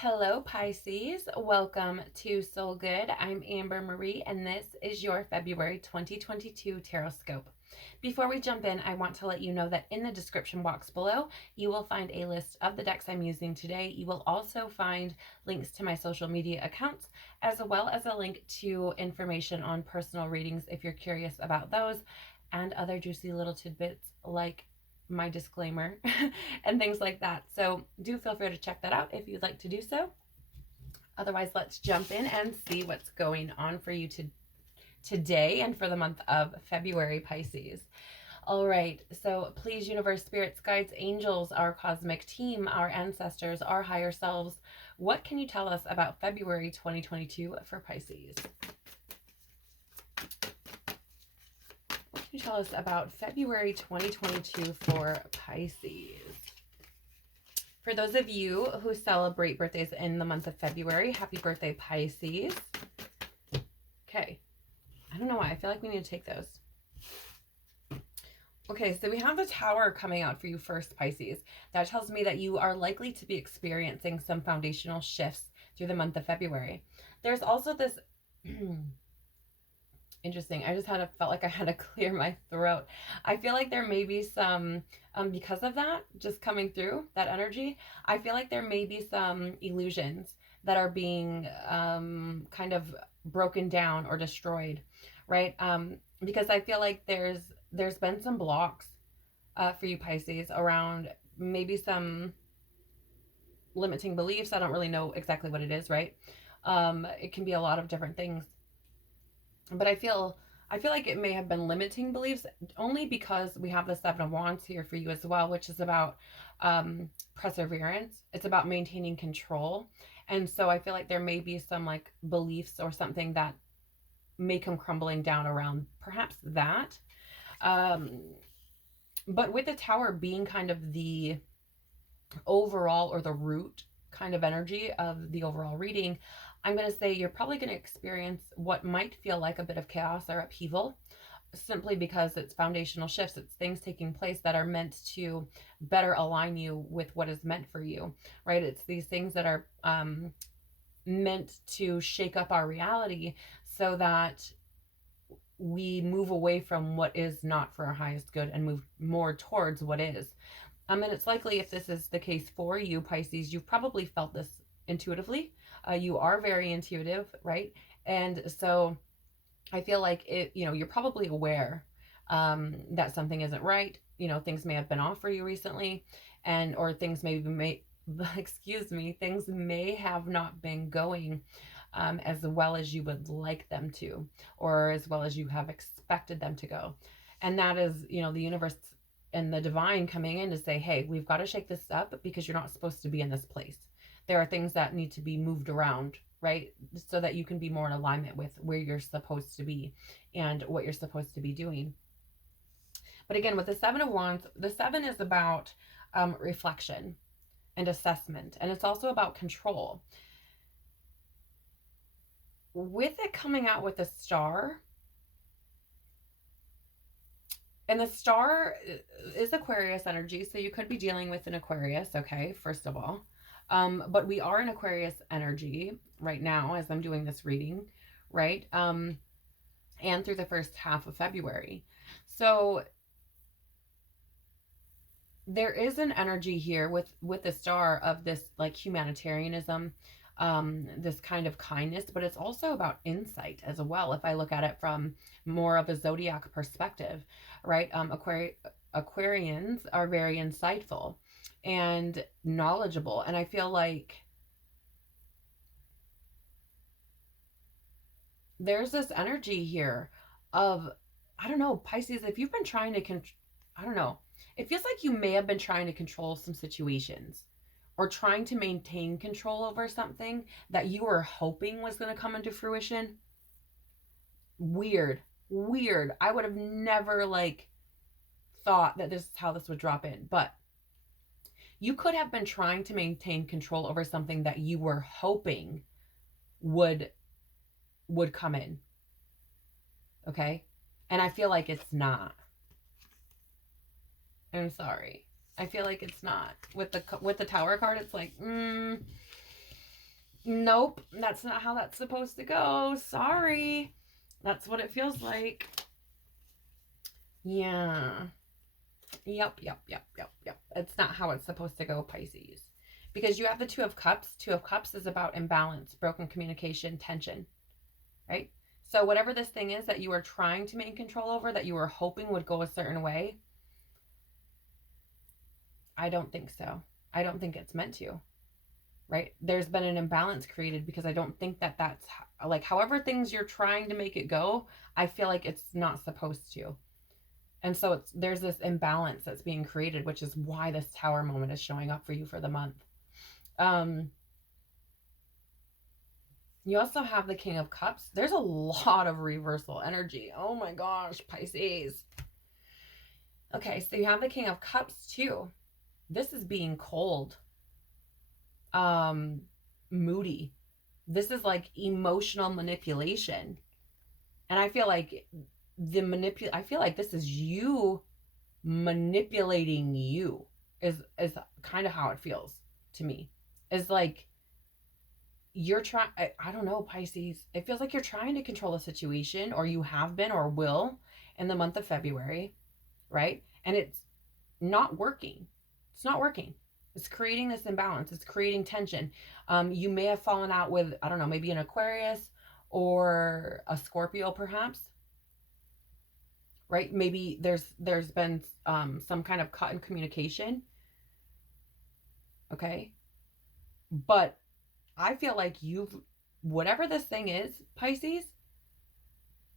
Hello, Pisces. Welcome to Soul Good. I'm Amber Marie, and this is your February 2022 Tarotscope. Before we jump in, I want to let you know that in the description box below, you will find a list of the decks I'm using today. You will also find links to my social media accounts, as well as a link to information on personal readings if you're curious about those, and other juicy little tidbits like my disclaimer and things like that. So do feel free to check that out if you'd like to do so. Otherwise, let's jump in and see what's going on for you today and for the month of February, Pisces. All right, so please, universe, spirits, guides, angels, our cosmic team, our ancestors, our higher selves, what can you tell us about February 2022 for Pisces? Tell us about February 2022 for Pisces. For those of you who celebrate birthdays in the month of February, happy birthday, Pisces. Okay. I don't know why. I feel like we need to take those. Okay, so we have the Tower coming out for you first, Pisces. That tells me that you are likely to be experiencing some foundational shifts through the month of February. There's also this... Interesting. I just felt like I had to clear my throat. I feel like there may be some, because of that, just coming through that energy, I feel like there may be some illusions that are being kind of broken down or destroyed, right? Because I feel like there's been some blocks for you, Pisces, around maybe some limiting beliefs. I don't really know exactly what it is, right? It can be a lot of different things. But I feel like it may have been limiting beliefs only because we have the Seven of Wands here for you as well, which is about perseverance. It's about maintaining control. And so I feel like there may be some like beliefs or something that may come crumbling down around perhaps that. But with the Tower being kind of the overall or the root kind of energy of the overall reading, I'm going to say you're probably going to experience what might feel like a bit of chaos or upheaval, simply because it's foundational shifts. It's things taking place that are meant to better align you with what is meant for you, right? It's these things that are meant to shake up our reality so that we move away from what is not for our highest good and move more towards what is. And it's likely, if this is the case for you, Pisces, you've probably felt this intuitively. You are very intuitive, right? And so I feel like you're probably aware that something isn't right. Things may have been off for you recently, or things things may have not been going as well as you would like them to, or as well as you have expected them to go. And that is, the universe and the divine coming in to say, hey, we've got to shake this up because you're not supposed to be in this place. There are things that need to be moved around, right? So that you can be more in alignment with where you're supposed to be and what you're supposed to be doing. But again, with the Seven of Wands, the seven is about reflection and assessment. And it's also about control. With it coming out with a star, and the star is Aquarius energy, so you could be dealing with an Aquarius, okay, first of all. But we are in Aquarius energy right now as I'm doing this reading, right? And through the first half of February. So there is an energy here with the star of this like humanitarianism, this kind of kindness, but it's also about insight as well. If I look at it from more of a zodiac perspective, right? Aquarians are very insightful and knowledgeable. And I feel like there's this energy here of, I don't know, Pisces, if you've been trying to, I don't know, it feels like you may have been trying to control some situations or trying to maintain control over something that you were hoping was going to come into fruition. Weird. I would have never thought that this is how this would drop in, but you could have been trying to maintain control over something that you were hoping would come in. Okay? And I feel like it's not. I'm sorry. I feel like it's not. With the Tower card, it's like, Nope, that's not how that's supposed to go. Sorry. That's what it feels like. Yeah. Yep. It's not how it's supposed to go, Pisces. Because you have the Two of Cups. Two of Cups is about imbalance, broken communication, tension, right? So whatever this thing is that you are trying to maintain control over, that you were hoping would go a certain way, I don't think so. I don't think it's meant to, right? There's been an imbalance created because I don't think that that's, like, however things you're trying to make it go, I feel like it's not supposed to. And so there's this imbalance that's being created, which is why this Tower moment is showing up for you for the month. You also have the King of Cups. There's a lot of reversal energy. Oh my gosh, Pisces. Okay, so you have the King of Cups too. This is being cold, moody. This is like emotional manipulation. And I feel like I feel like this is you manipulating you is kind of how it feels to me. Is like you're trying, I don't know, Pisces. It feels like you're trying to control a situation, or you have been or will in the month of February, right? And it's not working. It's not working. It's creating this imbalance. It's creating tension. You may have fallen out with, I don't know, maybe an Aquarius or a Scorpio, perhaps. Right? Maybe there's been some kind of cut in communication. Okay. But I feel like whatever this thing is, Pisces,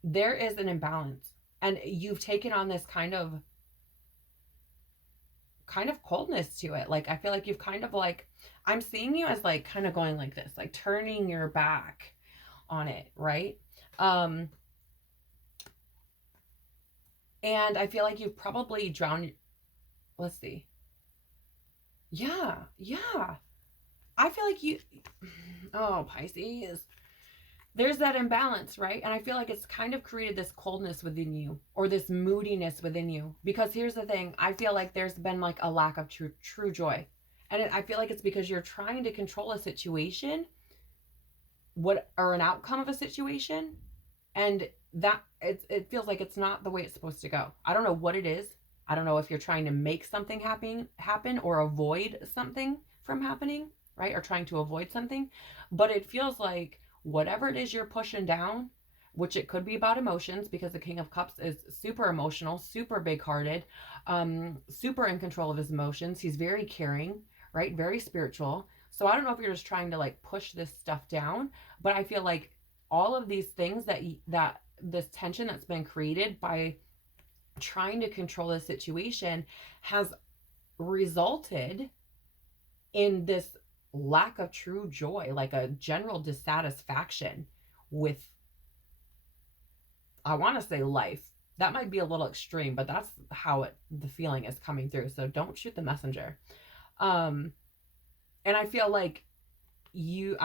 there is an imbalance. And you've taken on this kind of coldness to it. Like, I feel like you've kind of like, I'm seeing you as like kind of going like this, like turning your back on it, right? And I feel like you've probably drowned. Let's see. Yeah. I feel like oh, Pisces. There's that imbalance, right? And I feel like it's kind of created this coldness within you, or this moodiness within you. Because here's the thing. I feel like there's been like a lack of true joy. And I feel like it's because you're trying to control a situation, or an outcome of a situation. And that it feels like it's not the way it's supposed to go. I don't know what it is. I don't know if you're trying to make something happen or avoid something from happening, right? Or trying to avoid something. But it feels like whatever it is you're pushing down, which it could be about emotions, because the King of Cups is super emotional, super big-hearted, super in control of his emotions. He's very caring, right? Very spiritual. So I don't know if you're just trying to like push this stuff down, but I feel like all of these things that this tension that's been created by trying to control the situation has resulted in this lack of true joy, like a general dissatisfaction with, I want to say, life. That might be a little extreme, but that's how the feeling is coming through. So don't shoot the messenger. And I feel like you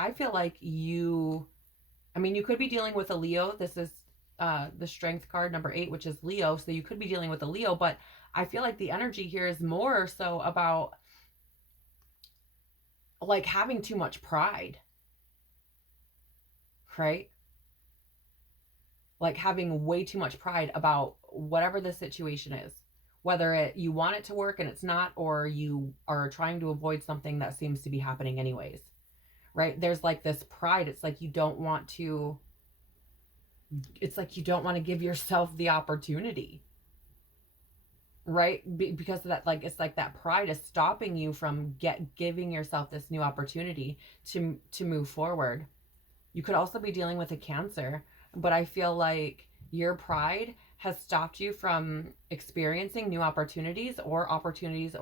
I mean, you could be dealing with a Leo. This is the Strength card, number 8, which is Leo. So you could be dealing with a Leo, but I feel like the energy here is more so about like having too much pride, right? Like having way too much pride about whatever the situation is, whether you want it to work and it's not, or you are trying to avoid something that seems to be happening anyways, right? There's like this pride. It's like you don't want to give yourself the opportunity, right? Because of that, like, it's like that pride is stopping you from giving yourself this new opportunity to move forward. You could also be dealing with a Cancer, but I feel like your pride has stopped you from experiencing new opportunities or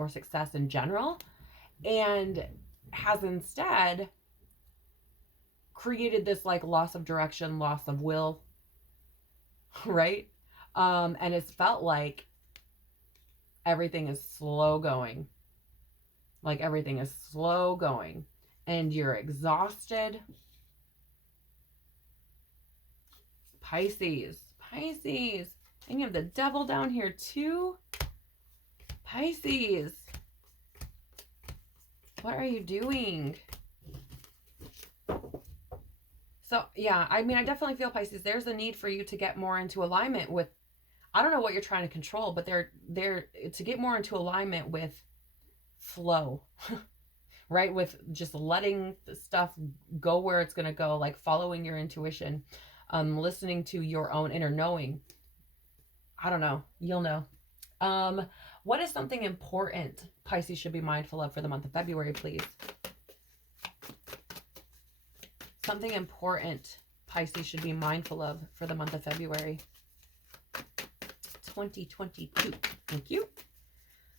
success in general, and has instead created this like loss of direction, loss of will, right? And it's felt like everything is slow going. Like everything is slow going and you're exhausted. Pisces. And you have the Devil down here too. Pisces. What are you doing? So yeah, I mean, I definitely feel, Pisces, there's a need for you to get more into alignment with, I don't know what you're trying to control, but they're to get more into alignment with flow, right? With just letting the stuff go where it's going to go, like following your intuition, listening to your own inner knowing. I don't know. You'll know. What is something important Pisces should be mindful of for the month of February, please? Something important Pisces should be mindful of for the month of February 2022. Thank you.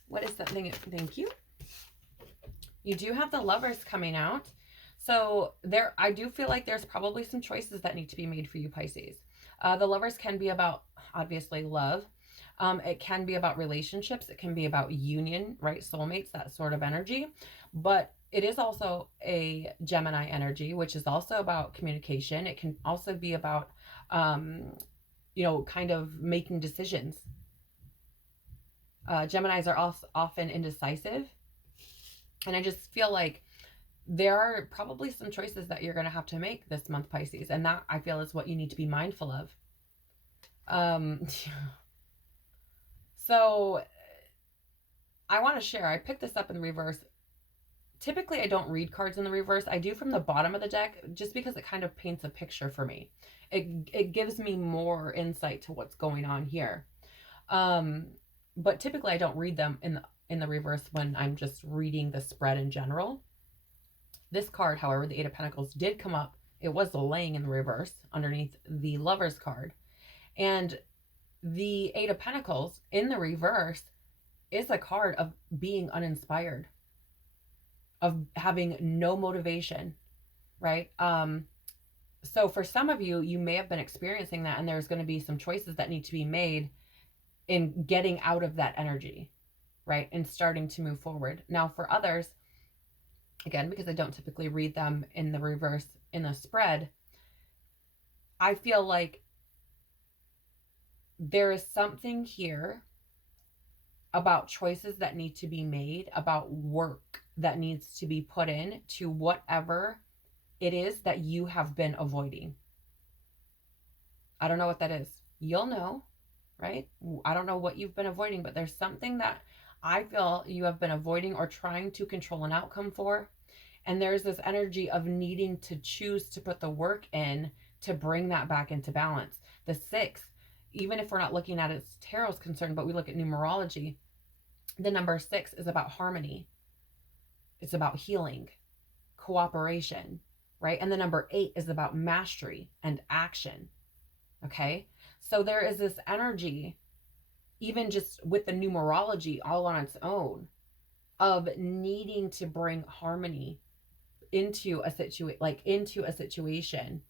What is something? Thank you. You do have the Lovers coming out. So I do feel like there's probably some choices that need to be made for you, Pisces. The Lovers can be about, obviously, love. It can be about relationships. It can be about union, right? Soulmates, that sort of energy. But it is also a Gemini energy, which is also about communication. It can also be about, kind of making decisions. Geminis are also often indecisive. And I just feel like there are probably some choices that you're going to have to make this month, Pisces. And that, I feel, is what you need to be mindful of. So I want to share, I picked this up in reverse. Typically, I don't read cards in the reverse. I do from the bottom of the deck just because it kind of paints a picture for me. It gives me more insight to what's going on here. But typically, I don't read them in the reverse when I'm just reading the spread in general. This card, however, the Eight of Pentacles, did come up. It was laying in the reverse underneath the Lovers card. And the Eight of Pentacles in the reverse is a card of being uninspired, of having no motivation, right? So for some of you, you may have been experiencing that, and there's going to be some choices that need to be made in getting out of that energy, right? And starting to move forward. Now, for others, again, because I don't typically read them in the reverse in the spread, I feel like there is something here about choices that need to be made, about work that needs to be put in to whatever it is that you have been avoiding. I don't know what that is. You'll know, right? I don't know what you've been avoiding, but there's something that I feel you have been avoiding or trying to control an outcome for. And there's this energy of needing to choose to put the work in to bring that back into balance. The 6, even if we're not looking at it as tarot's concerned, but we look at numerology, the number 6 is about harmony. It's about healing, cooperation, right? And the number 8 is about mastery and action. Okay. So there is this energy, even just with the numerology all on its own, of needing to bring harmony into a situation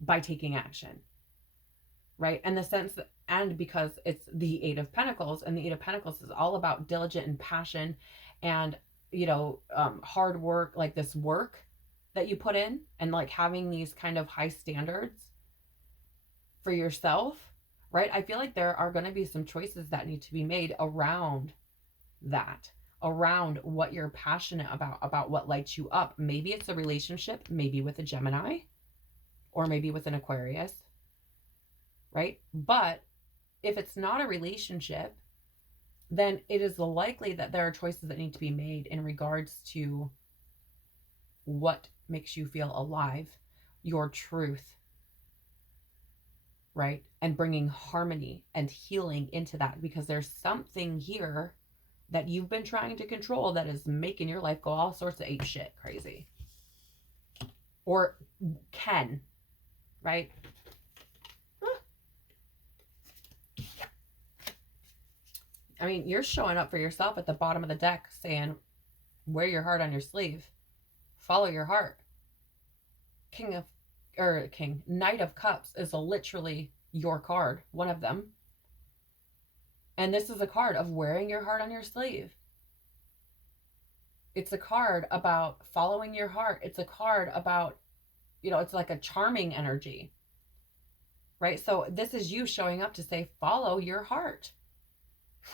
by taking action, right? And the sense that, and because it's the Eight of Pentacles, and the Eight of Pentacles is all about diligent and passion and hard work, like this work that you put in, and like having these kind of high standards for yourself, right? I feel like there are going to be some choices that need to be made around that, around what you're passionate about what lights you up. Maybe it's a relationship, maybe with a Gemini, or maybe with an Aquarius, right? But if it's not a relationship, then it is likely that there are choices that need to be made in regards to what makes you feel alive, your truth, right? And bringing harmony and healing into that, because there's something here that you've been trying to control that is making your life go all sorts of ape shit crazy. Or can, right? I mean, you're showing up for yourself at the bottom of the deck saying, wear your heart on your sleeve. Follow your heart. Knight of Cups is literally your card, one of them. And this is a card of wearing your heart on your sleeve. It's a card about following your heart. It's a card about, it's like a charming energy, right? So this is you showing up to say, follow your heart,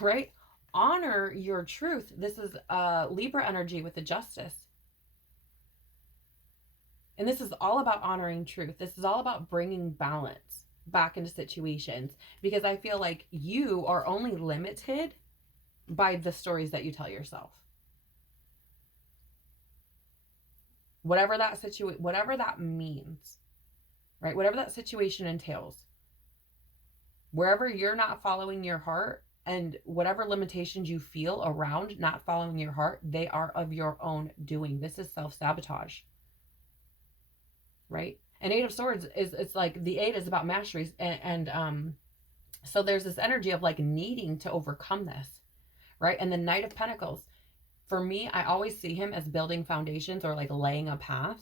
right? Honor your truth. This is Libra energy with the Justice. And this is all about honoring truth. This is all about bringing balance back into situations, because I feel like you are only limited by the stories that you tell yourself. Whatever that means, right? Whatever that situation entails, wherever you're not following your heart, and whatever limitations you feel around not following your heart, they are of your own doing. This is self-sabotage, right? And Eight of Swords is, it's like the eight is about mastery, and so there's this energy of like needing to overcome this, right? And the Knight of Pentacles, for me, I always see him as building foundations or like laying a path,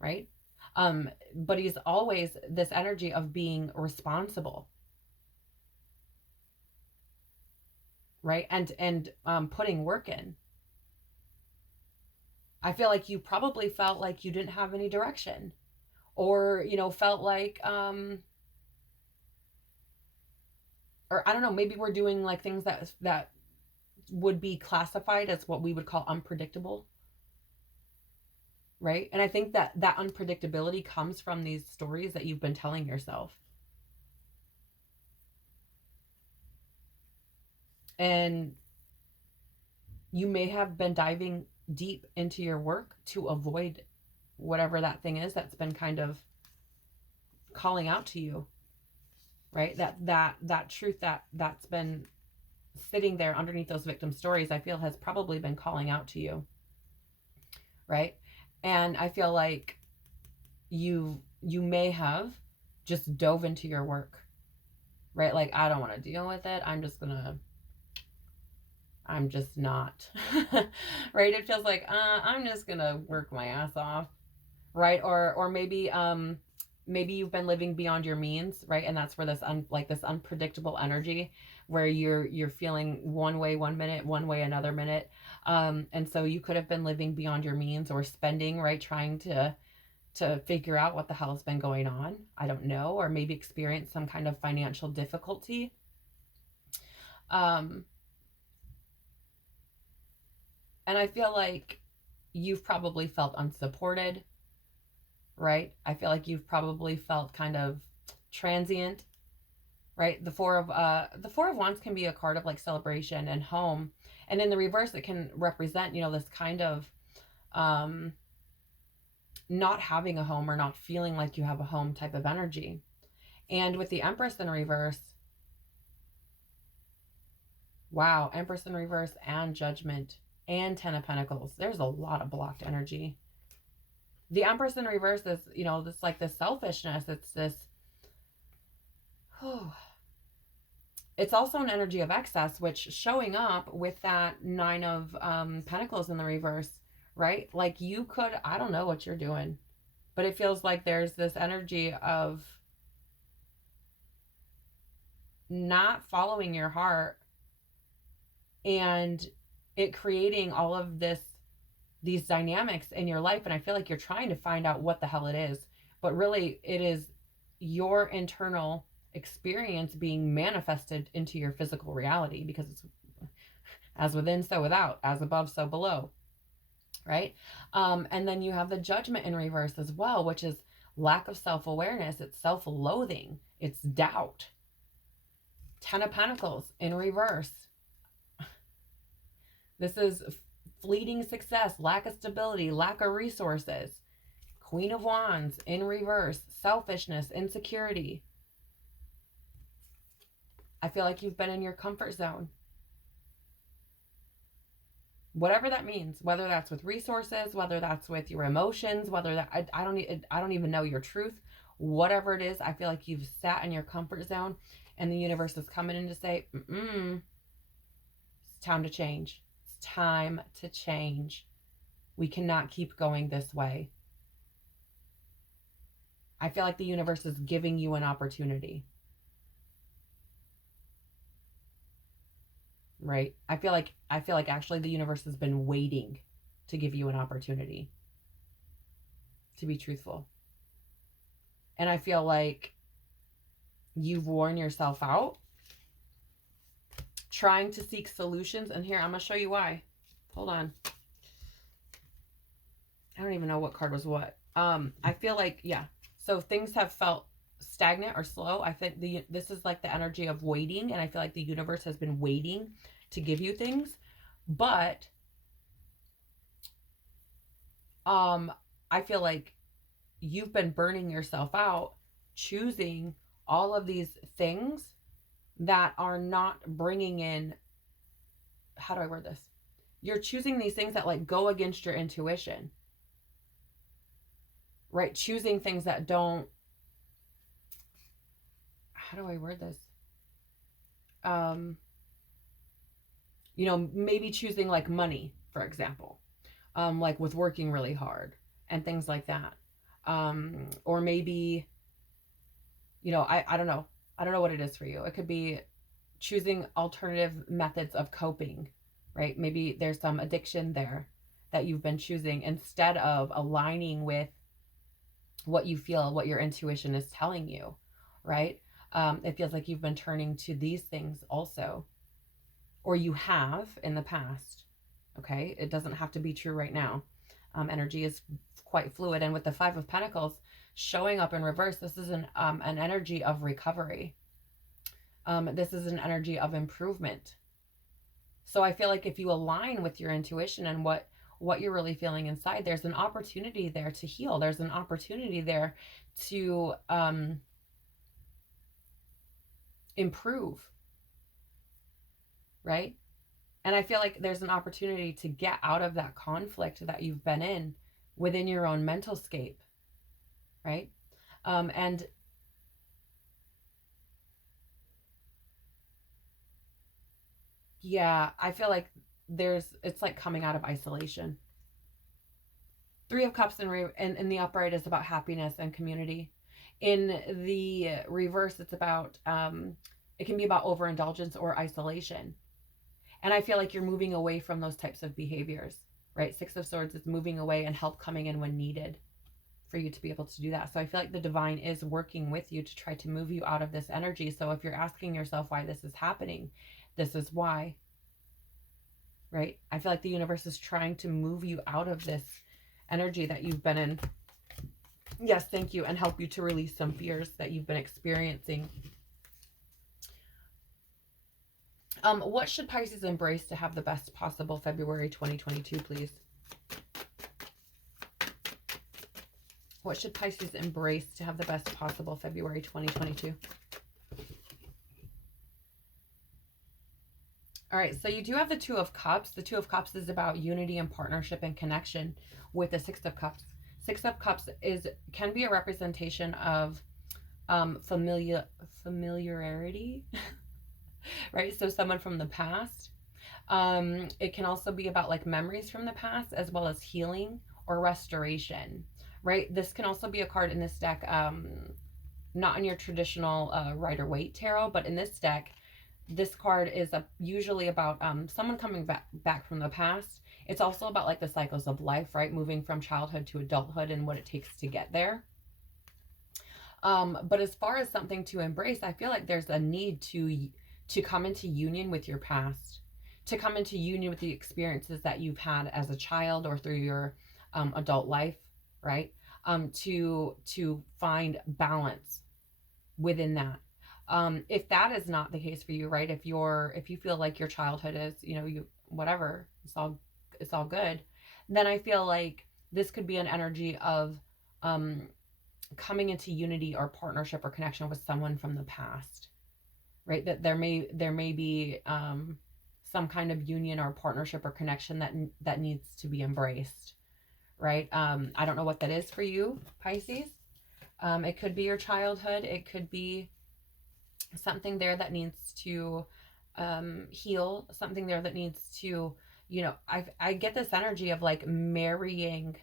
right? But he's always this energy of being responsible, right? And putting work in. I feel like you probably felt like you didn't have any direction, or, you know, felt like, or I don't know, maybe we're doing like things that would be classified as what we would call unpredictable, right? And I think that that unpredictability comes from these stories that you've been telling yourself. And you may have been diving deep into your work to avoid whatever that thing is that's been kind of calling out to you, right? That truth that's been sitting there underneath those victim stories, I feel has probably been calling out to you, right? And I feel like you may have just dove into your work, right? Like, I don't want to deal with it. I'm just not, right? It feels like, I'm just gonna work my ass off, right? Or maybe, maybe you've been living beyond your means, right? And that's where this this unpredictable energy, where you're feeling one way one minute, one way another minute, and so you could have been living beyond your means, or spending, right, trying to figure out what the hell has been going on. I don't know, or maybe experience some kind of financial difficulty. And I feel like you've probably felt unsupported, right? I feel like you've probably felt kind of transient, right? The Four of Wands can be a card of like celebration and home, and in the reverse, it can represent, you know, this kind of not having a home, or not feeling like you have a home type of energy. And with the Empress in reverse, wow, Empress in reverse and Judgment and Ten of Pentacles, there's a lot of blocked energy. The Empress in reverse is, you know, this like this selfishness. It's this, it's also an energy of excess, which showing up with that Nine of Pentacles in the reverse, right? Like you could, I don't know what you're doing, but it feels like there's this energy of not following your heart, and it creating all of these dynamics in your life. And I feel like you're trying to find out what the hell it is, but really it is your internal experience being manifested into your physical reality, because it's as within, so without, as above, so below, right? And then you have the Judgment in reverse as well, which is lack of self-awareness. It's self-loathing. It's doubt. Ten of Pentacles in reverse. This is fleeting success, lack of stability, lack of resources. Queen of Wands in reverse, selfishness, insecurity. I feel like you've been in your comfort zone. Whatever that means, whether that's with resources, whether that's with your emotions, whether that, I don't even know your truth. Whatever it is, I feel like you've sat in your comfort zone, and the universe is coming in to say, it's time to change. It's time to change. We cannot keep going this way. I feel like the universe is giving you an opportunity. Right? I feel like actually the universe has been waiting to give you an opportunity to be truthful. And I feel like you've worn yourself out trying to seek solutions. And here, I'm going to show you why. Hold on. I don't even know what card was what. I feel like, yeah. So things have felt stagnant or slow. I think this is like the energy of waiting, and I feel like the universe has been waiting to give you things. But I feel like you've been burning yourself out choosing all of these things that are not bringing in, how do I word this? You're choosing these things that like go against your intuition, right? Choosing things that don't, how do I word this? Maybe choosing like money, for example, like with working really hard and things like that. Or maybe, I don't know. I don't know what it is for you. It could be choosing alternative methods of coping, right? Maybe there's some addiction there that you've been choosing instead of aligning with what you feel, what your intuition is telling you, right? It feels like you've been turning to these things also, or you have in the past. Okay, it doesn't have to be true right now. Energy is quite fluid, and with the Five of Pentacles showing up in reverse, this is an energy of recovery. This is an energy of improvement. So I feel like if you align with your intuition and what you're really feeling inside, there's an opportunity there to heal. There's an opportunity there to improve, right? And I feel like there's an opportunity to get out of that conflict that you've been in within your own mental scape, right? And yeah, I feel like it's like coming out of isolation. Three of Cups in the upright is about happiness and community. In the reverse, it's about, it can be about overindulgence or isolation. And I feel like you're moving away from those types of behaviors, right? Six of Swords is moving away and help coming in when needed for you to be able to do that. So I feel like the divine is working with you to try to move you out of this energy. So if you're asking yourself why this is happening, this is why, right? I feel like the universe is trying to move you out of this energy that you've been in. Yes, thank you. And help you to release some fears that you've been experiencing. What should Pisces embrace to have the best possible February 2022, please? What should Pisces embrace to have the best possible February 2022? All right, so you do have the Two of Cups. The Two of Cups is about unity and partnership and connection with the Six of Cups. Six of Cups can be a representation of familiarity, right? So someone from the past. It can also be about like memories from the past as well as healing or restoration, right? This can also be a card in this deck, not in your traditional Rider-Waite tarot, but in this deck, this card is usually about someone coming back from the past. It's also about like the cycles of life, right? Moving from childhood to adulthood and what it takes to get there. But as far as something to embrace, I feel like there's a need to come into union with your past, to come into union with the experiences that you've had as a child or through your adult life, right? To find balance within that. If that is not the case for you, right? If you feel like your childhood is, whatever, it's all good, then I feel like this could be an energy of coming into unity or partnership or connection with someone from the past, right? That there may be some kind of union or partnership or connection that needs to be embraced, right? I don't know what that is for you, Pisces. It could be your childhood. It could be something there that needs to heal, something there that needs to, I get this energy of like marrying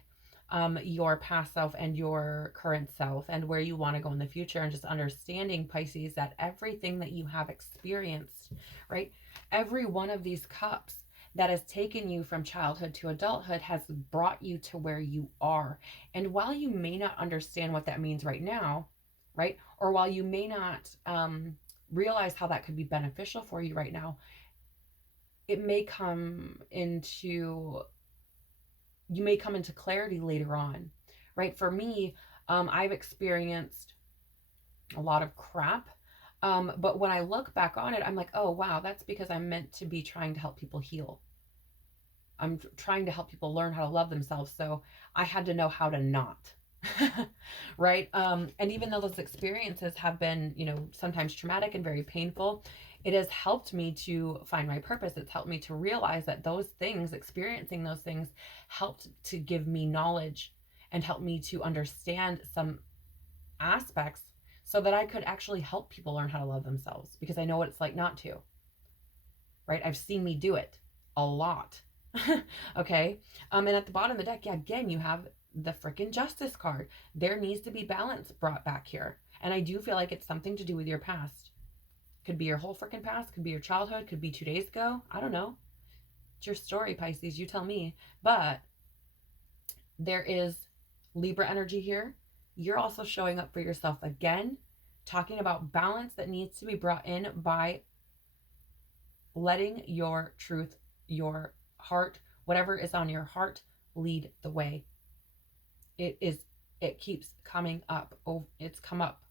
your past self and your current self and where you want to go in the future, and just understanding, Pisces, that everything that you have experienced, right? Every one of these cups that has taken you from childhood to adulthood has brought you to where you are. And while you may not understand what that means right now, right? Or while you may not realize how that could be beneficial for you right now, it may come into you may come into clarity later on, right? For me, I've experienced a lot of crap. But when I look back on it, I'm like, oh, wow, that's because I'm meant to be trying to help people heal. I'm trying to help people learn how to love themselves. So I had to know how to not. Right. And even though those experiences have been, sometimes traumatic and very painful, it has helped me to find my purpose. It's helped me to realize that those things, experiencing those things, helped to give me knowledge and help me to understand some aspects so that I could actually help people learn how to love themselves, because I know what it's like not to. Right. I've seen me do it a lot. Okay. And at the bottom of the deck, yeah, again, you have the freaking Justice card. There needs to be balance brought back here. And I do feel like it's something to do with your past. Could be your whole freaking past, could be your childhood, could be 2 days ago. I don't know. It's your story, Pisces. You tell me. But there is Libra energy here. You're also showing up for yourself again, talking about balance that needs to be brought in by letting your truth, your heart, whatever is on your heart, lead the way. It keeps coming up. Oh, it's come up,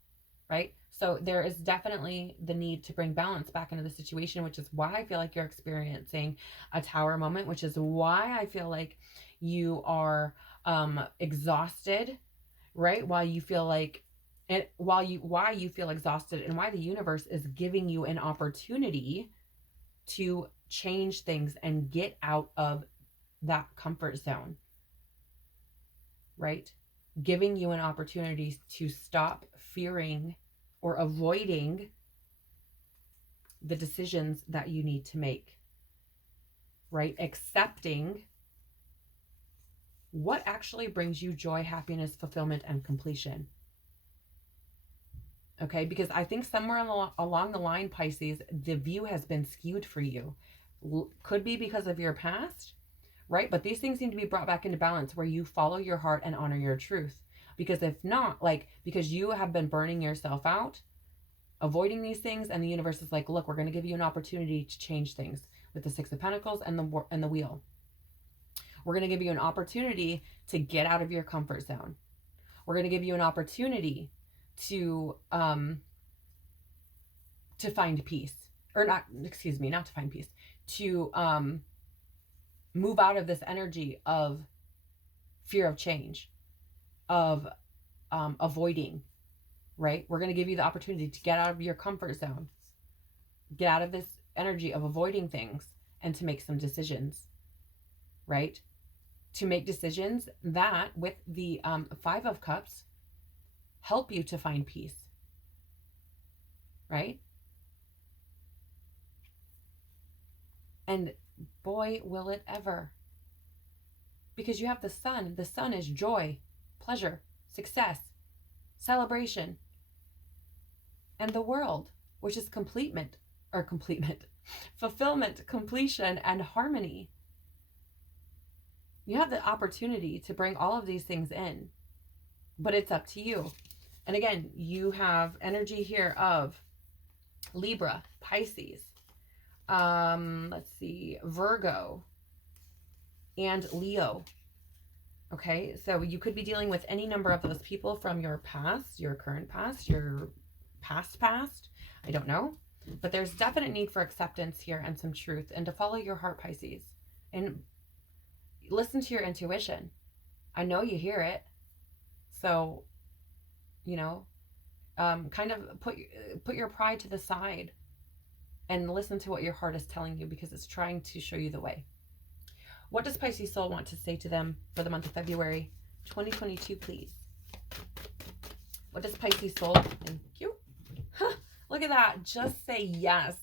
right? So there is definitely the need to bring balance back into the situation, which is why I feel like you're experiencing a tower moment, which is why I feel like you are exhausted, right? Why you feel exhausted, and why the universe is giving you an opportunity to change things and get out of that comfort zone, right? Giving you an opportunity to stop fearing or avoiding the decisions that you need to make, right? Accepting what actually brings you joy, happiness, fulfillment, and completion. Okay, because I think somewhere along the line, Pisces, the view has been skewed for you. Could be because of your past, right? But these things need to be brought back into balance where you follow your heart and honor your truth. Because if not, because you have been burning yourself out, avoiding these things, and the universe is like, look, we're going to give you an opportunity to change things with the Six of Pentacles and the Wheel. We're going to give you an opportunity to get out of your comfort zone. We're going to give you an opportunity to find peace, or not to find peace, to move out of this energy of fear of change, of avoiding, right? We're going to give you the opportunity to get out of your comfort zone, get out of this energy of avoiding things, and to make some decisions, right? To make decisions that, with the Five of Cups, help you to find peace, right? And boy, will it ever. Because you have the sun. The sun is joy, pleasure, success, celebration. And the world, which is fulfillment, completion, and harmony. You have the opportunity to bring all of these things in, but it's up to you. And again, you have energy here of Libra, Pisces, Virgo, and Leo. Okay, so you could be dealing with any number of those people from your past, your current past, your past. I don't know. But there's definite need for acceptance here and some truth, and to follow your heart, Pisces. And listen to your intuition. I know you hear it. So, kind of put your pride to the side and listen to what your heart is telling you, because it's trying to show you the way. What does Pisces soul want to say to them for the month of February 2022, please? What does Pisces soul? Thank you. Huh, look at that. Just say yes.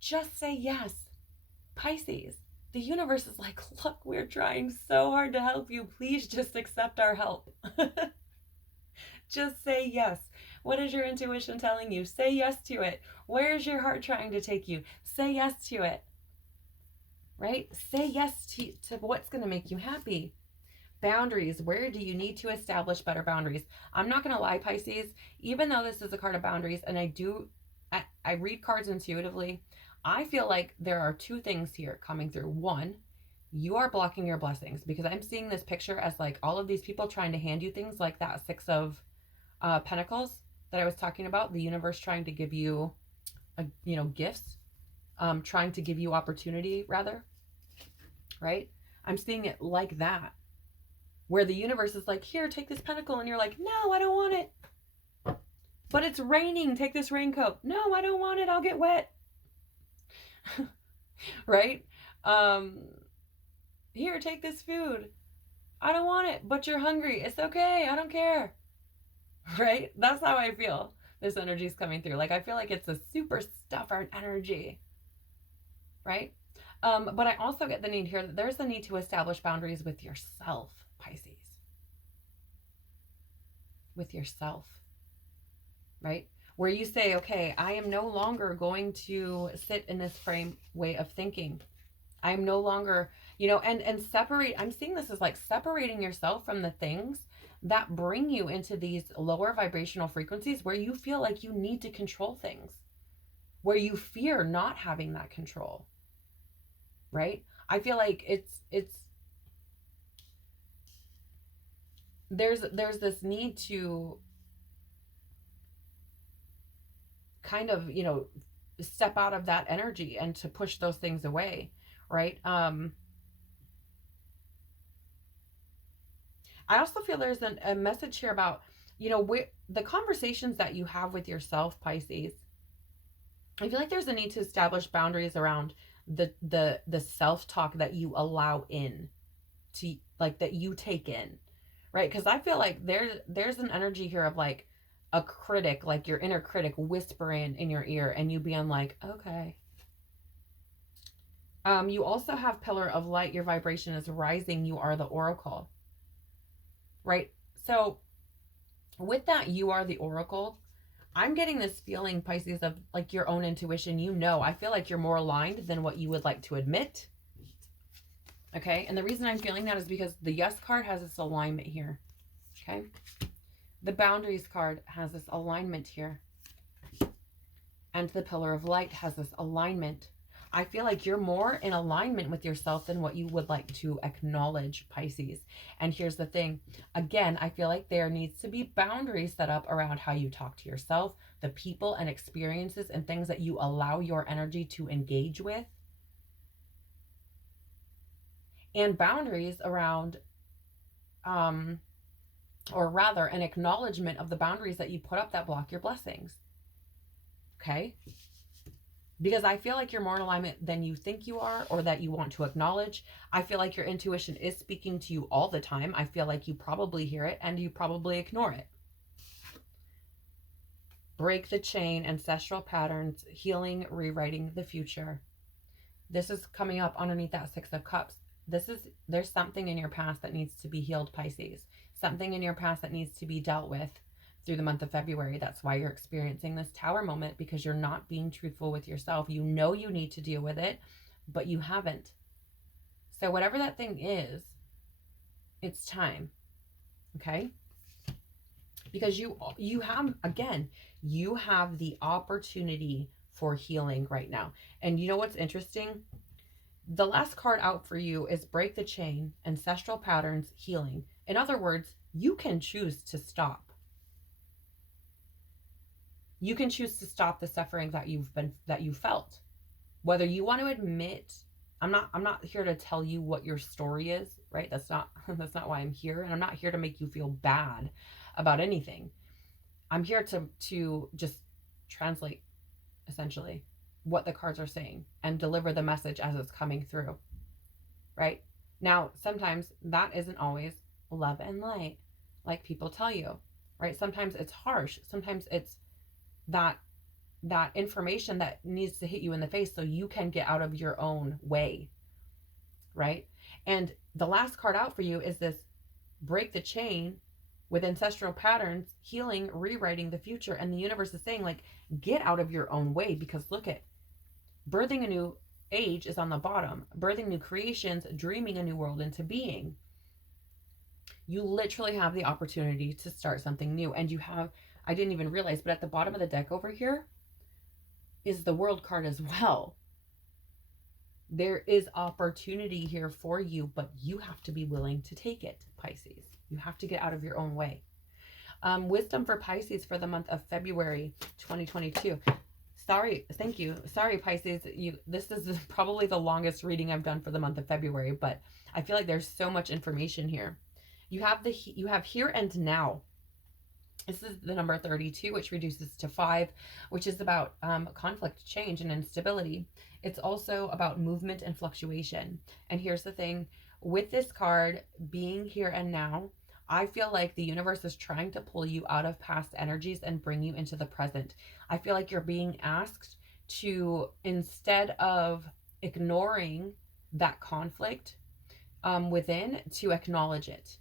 Just say yes. Pisces, the universe is like, look, we're trying so hard to help you. Please just accept our help. Just say yes. What is your intuition telling you? Say yes to it. Where is your heart trying to take you? Say yes to it. Right? Say yes to what's going to make you happy. Boundaries. Where do you need to establish better boundaries? I'm not going to lie, Pisces. Even though this is a card of boundaries, and I read cards intuitively, I feel like there are two things here coming through. One, you are blocking your blessings, because I'm seeing this picture as like all of these people trying to hand you things, like that Six of Pentacles that I was talking about, the universe trying to give you, gifts, trying to give you opportunity, rather, right? I'm seeing it like that, where the universe is like, here, take this pentacle, and you're like, no, I don't want it. But it's raining, take this raincoat. No, I don't want it, I'll get wet. Right? Here, take this food. I don't want it, but you're hungry. It's okay, I don't care. Right? That's how I feel this energy is coming through. Like, I feel like it's a super stubborn energy. Right? But I also get the need here that there's the need to establish boundaries with yourself, Pisces. With yourself. Right? Where you say, okay, I am no longer going to sit in this frame way of thinking. I'm no longer, and separate. I'm seeing this as like separating yourself from the things that bring you into these lower vibrational frequencies where you feel like you need to control things, where you fear not having that control. Right? I feel like there's this need to kind of, step out of that energy and to push those things away, right? I also feel there's a message here about, the conversations that you have with yourself, Pisces. I feel like there's a need to establish boundaries around the self-talk that you allow in, to like, that you take in, right? Because I feel like there's an energy here of like a critic, like your inner critic whispering in your ear, and you being like, okay. You also have Pillar of Light. Your vibration is rising. You are the oracle, right? So with that, you are the oracle. I'm getting this feeling, Pisces, of like your own intuition. I feel like you're more aligned than what you would like to admit. Okay. And the reason I'm feeling that is because the Yes card has this alignment here. Okay. The Boundaries card has this alignment here. And the Pillar of Light has this alignment. I feel like you're more in alignment with yourself than what you would like to acknowledge, Pisces. And here's the thing. Again, I feel like there needs to be boundaries set up around how you talk to yourself, the people and experiences and things that you allow your energy to engage with. And boundaries around, or rather an acknowledgement of the boundaries that you put up that block your blessings. Okay? Because I feel like you're more in alignment than you think you are, or that you want to acknowledge. I feel like your intuition is speaking to you all the time. I feel like you probably hear it and you probably ignore it. Break the chain, ancestral patterns, healing, rewriting the future. This is coming up underneath that Six of Cups. There's something in your past that needs to be healed, Pisces. Something in your past that needs to be dealt with through the month of February. That's why you're experiencing this Tower moment, because you're not being truthful with yourself. You know you need to deal with it, but you haven't. So whatever that thing is, it's time. Okay? Because you have, again, you have the opportunity for healing right now. And you know what's interesting? The last card out for you is Break the Chain, Ancestral Patterns, Healing. In other words, you can choose to stop. You can choose to stop the suffering that you felt. Whether you want to admit, I'm not here to tell you what your story is, right? That's not why I'm here. And I'm not here to make you feel bad about anything. I'm here to just translate, essentially, what the cards are saying and deliver the message as it's coming through, right? Now, sometimes that isn't always love and light, like people tell you, right? Sometimes it's harsh. Sometimes it's that information that needs to hit you in the face so you can get out of your own way, right? And the last card out for you is this Break the Chain with Ancestral Patterns, Healing, Rewriting the Future. And the universe is saying, like, get out of your own way, because look at birthing a new age is on the bottom. Birthing new creations, dreaming a new world into being. You literally have the opportunity to start something new. And you have, I didn't even realize, but at the bottom of the deck over here is the World card as well. There is opportunity here for you, but you have to be willing to take it, Pisces. You have to get out of your own way. Wisdom for Pisces for the month of February 2022. Sorry, thank you. Sorry, Pisces. This is probably the longest reading I've done for the month of February, but I feel like there's so much information here. You have here and now. This is the number 32, which reduces to 5, which is about conflict, change, and instability. It's also about movement and fluctuation. And here's the thing, with this card being here and now, I feel like the universe is trying to pull you out of past energies and bring you into the present. I feel like you're being asked to, instead of ignoring that conflict within, to acknowledge it,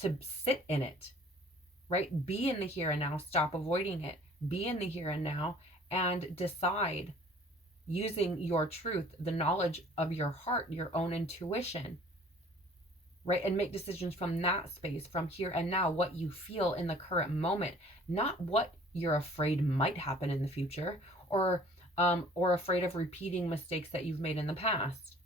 to sit in it, right? Be in the here and now. Stop avoiding it. Be in the here and now and decide, using your truth, the knowledge of your heart, your own intuition, right? And make decisions from that space, from here and now, what you feel in the current moment, not what you're afraid might happen in the future, or afraid of repeating mistakes that you've made in the past.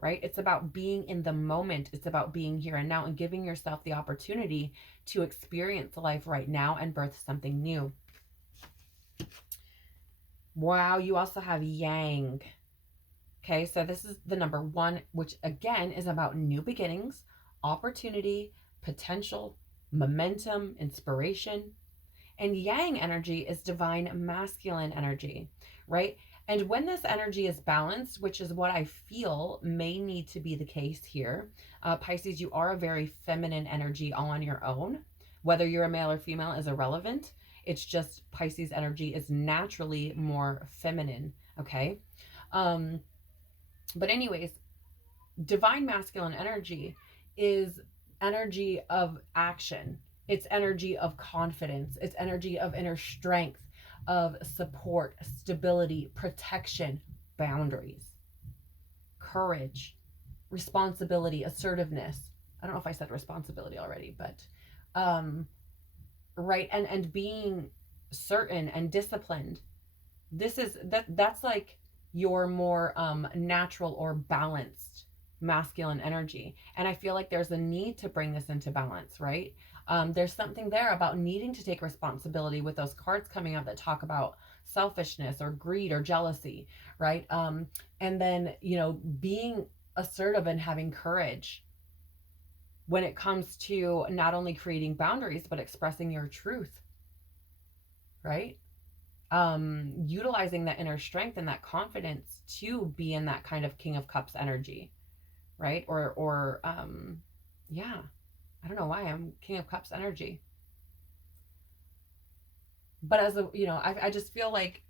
Right? It's about being in the moment. It's about being here and now and giving yourself the opportunity to experience life right now and birth something new. Wow, you also have Yang. Okay, so this is the number 1, which again is about new beginnings, opportunity, potential, momentum, inspiration. And Yang energy is divine masculine energy, right? And when this energy is balanced, which is what I feel may need to be the case here, Pisces, you are a very feminine energy all on your own. Whether you're a male or female is irrelevant. It's just Pisces energy is naturally more feminine, okay? But anyways, divine masculine energy is energy of action. It's energy of confidence. It's energy of inner strength, of support, stability, protection, boundaries, courage, responsibility, assertiveness. I don't know if I said responsibility already, but right, and being certain and disciplined. That's like your more natural or balanced masculine energy. And I feel like there's a need to bring this into balance, right? There's something there about needing to take responsibility with those cards coming up that talk about selfishness or greed or jealousy, right? And then, being assertive and having courage when it comes to not only creating boundaries, but expressing your truth, right? Utilizing that inner strength and that confidence to be in that kind of King of Cups energy, right? Or yeah. I don't know why I'm King of Cups energy. But I just feel like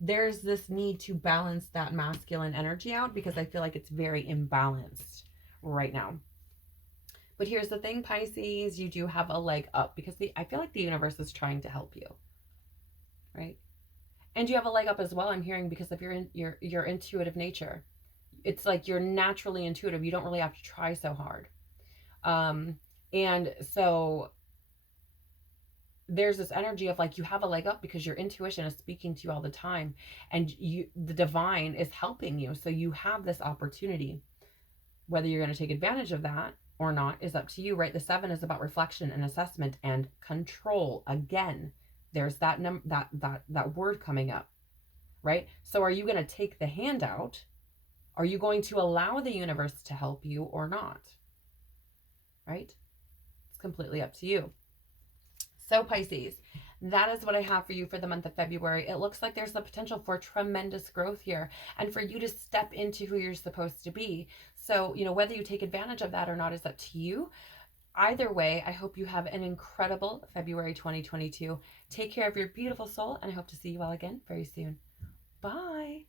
there's this need to balance that masculine energy out because I feel like it's very imbalanced right now. But here's the thing, Pisces, you do have a leg up because I feel like the universe is trying to help you, right? And you have a leg up as well, I'm hearing, because of your intuitive nature. It's like you're naturally intuitive. You don't really have to try so hard. And so there's this energy of like you have a leg up because your intuition is speaking to you all the time, and the divine is helping you. So you have this opportunity. Whether you're going to take advantage of that or not is up to you, right? The 7 is about reflection and assessment and control. Again, there's that word coming up, right? So are you going to take the handout? Are you going to allow the universe to help you or not? Right? It's completely up to you. So Pisces, that is what I have for you for the month of February. It looks like there's the potential for tremendous growth here and for you to step into who you're supposed to be. So, whether you take advantage of that or not is up to you. Either way, I hope you have an incredible February 2022. Take care of your beautiful soul, and I hope to see you all again very soon. Bye.